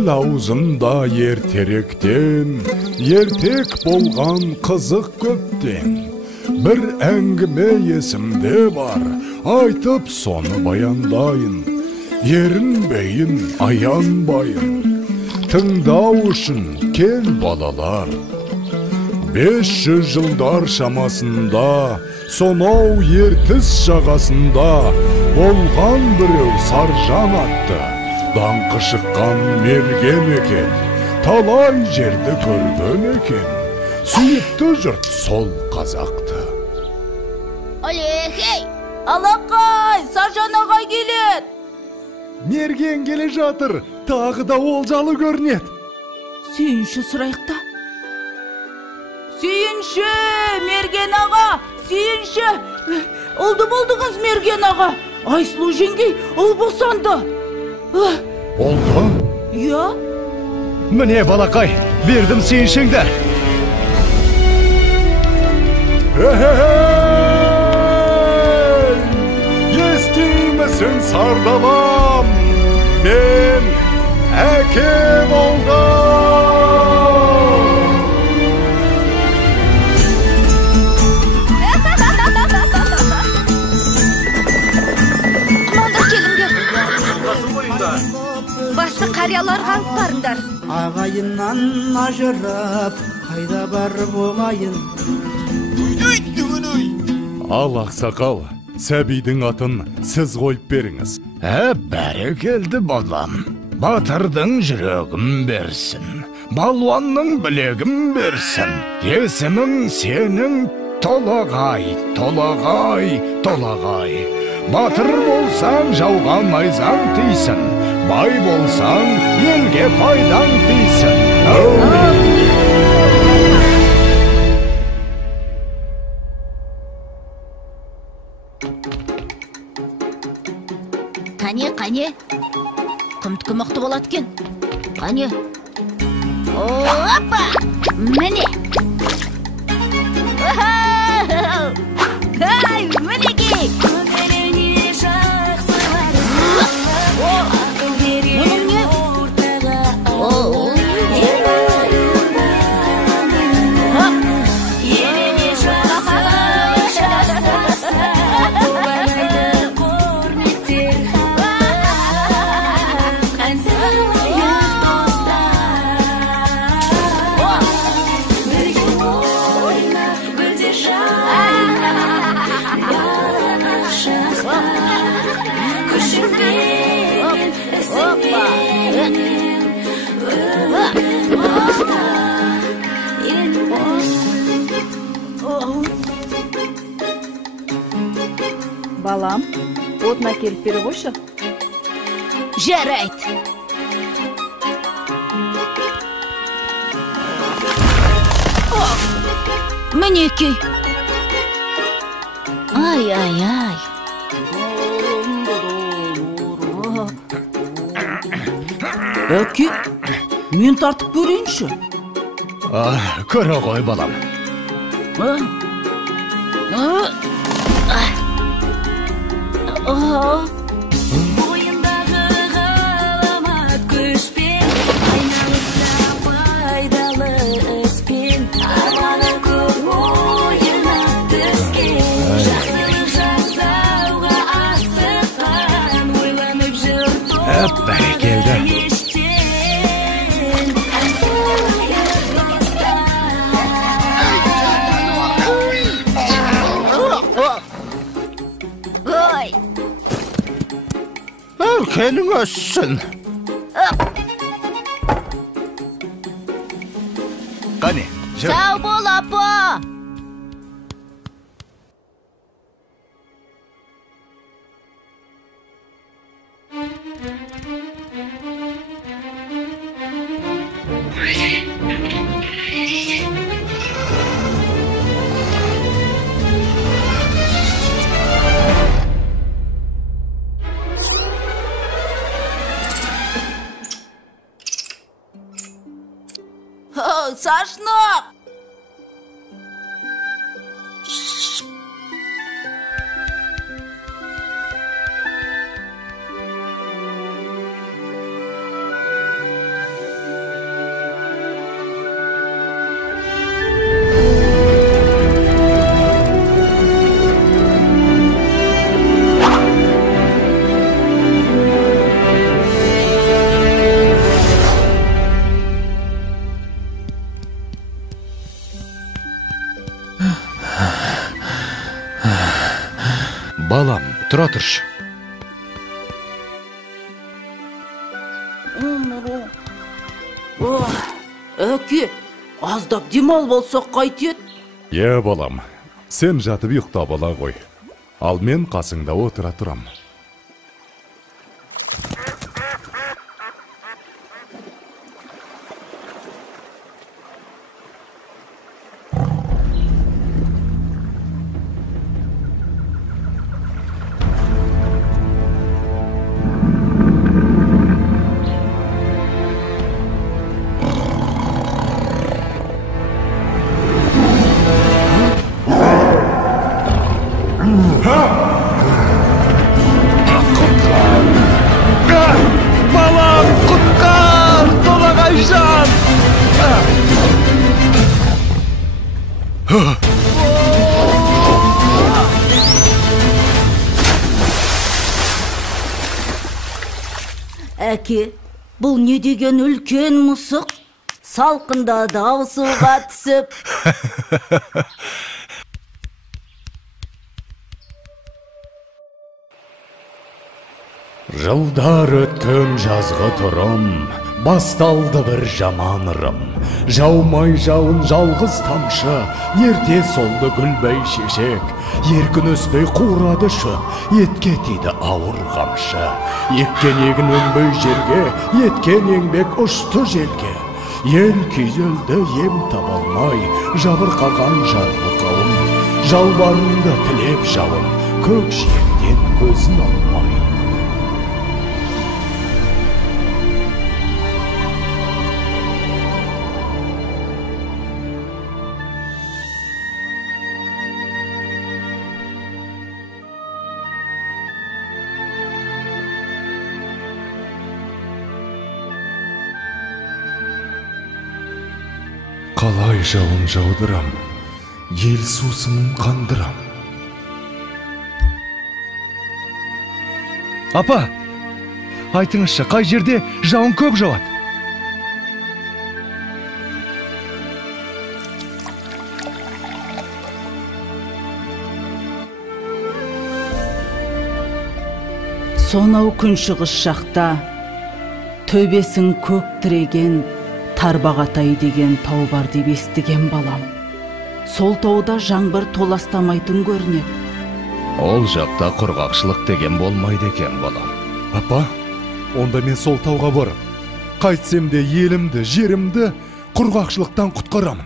El auzunda ertek bolgan kızık köpten. Bir әңгіме есімде бар, айтып соны баяндайын. Ерінбейін, аянбайын, тыңдау үшін кел балалар. 500 жылдар шамасында, сонау ертіс жағасында болған біреу Саржан атты. Даңқы шыққан мерген екен, талай жерді көрген екен. Сүйікті жұрт сол қазақты. Алехей! Алақай! Саржан ағай келет! Мерген келе жатыр, тағы да олжалы көрінет. Сүйінші сұрайықта. Сүйінші! Мерген аға! Сүйінші! Ұлды болдыңыз, Мерген аға! Айсұлу жеңгей ұл босанды. Олды? Я? Міне балақай, бердім сүйіншіңді. Естимісің сардалам, мен әке болған. Құмандар келіңдер. Басты қариялар қалып барыңдар. Ағайыннан ажырап, қайда барып оғайын. Ал ақсақал, сәбидің атын сіз қойып беріңіз. Бәрекелді балам. Батырдың жүрегін берсін, балуанның білегін берсін. Есімің сенің Толағай, Толағай, Толағай. Батыр болсаң жауға майзаң тейсін, бай болсаң елге пайдаң тейсін. Қане, құмтқы мықты болады кен. Қане. Опа! Міне! Ай, мінекей! Мұның не? Балам, отын әкеліп беріп қойшы. Жарайды. Мінекей. Ай. Әке, мен тартып көрейінші. Көре ғой балам. Бойындағы ғаламат күшпен, айналыса пайдалы іспен, арманы көп ойына түскен, жақсылық жасауға асыққан, ойланып жүр Бәрекелді. Келің өссін. Қане, жүр. Сау бол, апа. Сашнақ! Балам, тұра тұршы. Әке, аздап демал болсақ қайтет? Балам, сен жатып ұйықтап ала ғой. Ал мен қасыңда отыра тұрам. Балам, құтқар! Толағайжан! Әке, бұл не деген үлкен мұсық? Салқында дауысуға түсіп. Жылдар өткен жазғы тұрым, басталды бір жаман ырым. Жаумай жауын жалғыз тамшы, ерте солды гүлбей шешек. Еркін өспей қурады шөп, етке тиді ауыр қамшы. Еккен егін өнбей жерге, еткен еңбек ұшты желге. Ел күйзелді ем табалмай, жабырқаған жарғы қауым. Жалбарынды тілеп жауын, көк жиектен көзін алмай. Қалай жауын жаудырам, ел сусынын қандырам. Апа, айтыңызшы, қай жерде жауын көп жауады? Сонау күншығыс жақта төбесін көк тіреген Тарбағатай деген тау бар деп естіген балам. Сол тауда жаңбыр толастамайтын көрінеді. Ол жақта құрғақшылық деген болмайды екен, балам. Апа, онда мен сол тауға барып, қайтсем де елімді, жерімді құрғақшылықтан құтқарамын.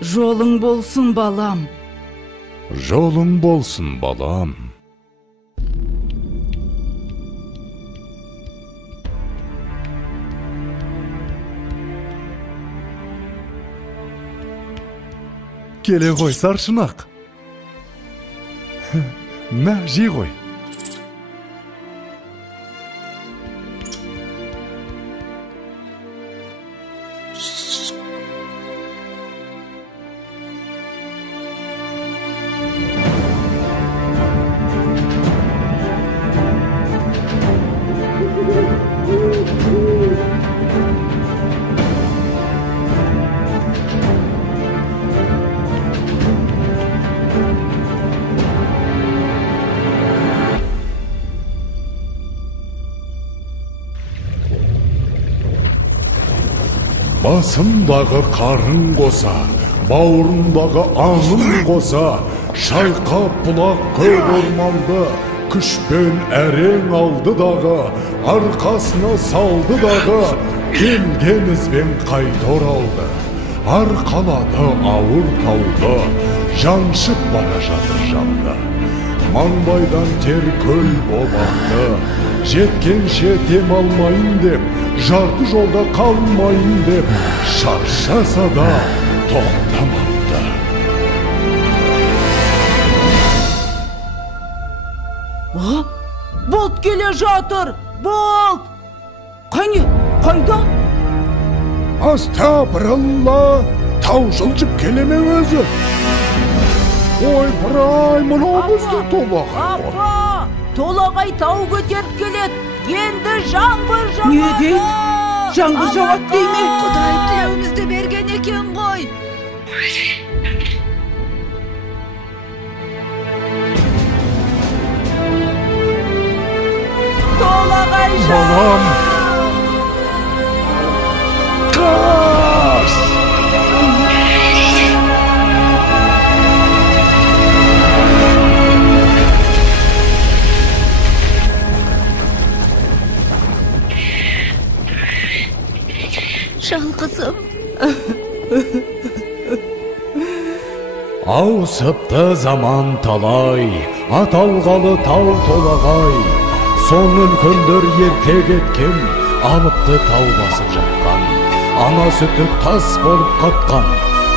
Жолың болсын, балам. Жолың болсын, балам. Келе ғой, саршынақ. Мә, жей ғой. Басындағы қарын қоса, бауырындағы аңын қоса, шайқап бұлақ көк орманды, күшпен әрең алды дағы, арқасына салды дағы, келген ізбен қайта оралды. Арқалады ауыр тауды, жаншып бара жатыр жанды. Маңбайдан тер көл болақты, жеткенше дем алмайын деп, жарты жолда қалмайын деп, шаршаса да тоқтамапты. Болт келе жатыр! Болт! Қане, қайда? Астапыралла, тау жылжып келеме өзі. Ой, бұрай, мұнау бізді Толағай. Апа! Толағай тау көтеріп келеді. Енді жаңбыр жауады. Не дейді? жаңбыр жауат дейме? Құдай тілеуімізді берген екен ғой. Толағайжан! Балам! Қаш! Жалғызым. Ауысыпты заман талай, аталғалы тау толағай. Соң үлкендер ерте кеткен, алыпты тау басып жатқан. Ана сүті тас болып қатқан,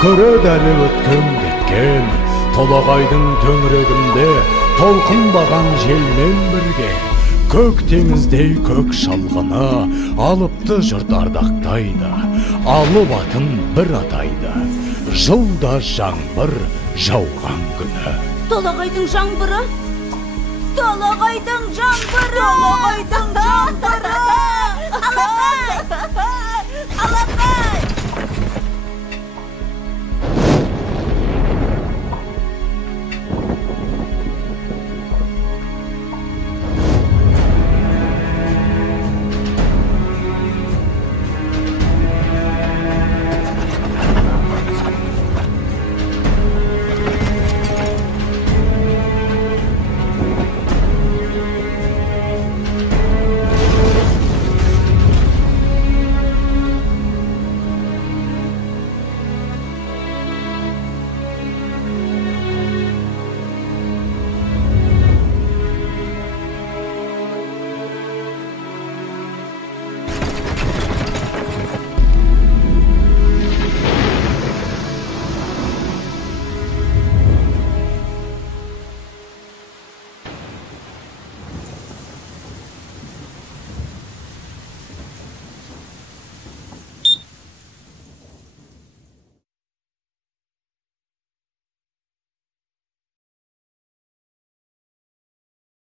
көреді өткен кеткен. Толағайдың төңірегінде толқынбаған желмен бірге. Көк теңіздей көк шалғыны алыпты жұрт ардақтайды. Алып атын бір атайды, жылда жаңбыр жауған күні. Толағайдың жаңбыры? Толағайдың жаңбыры! Толағайдың жаңбыры!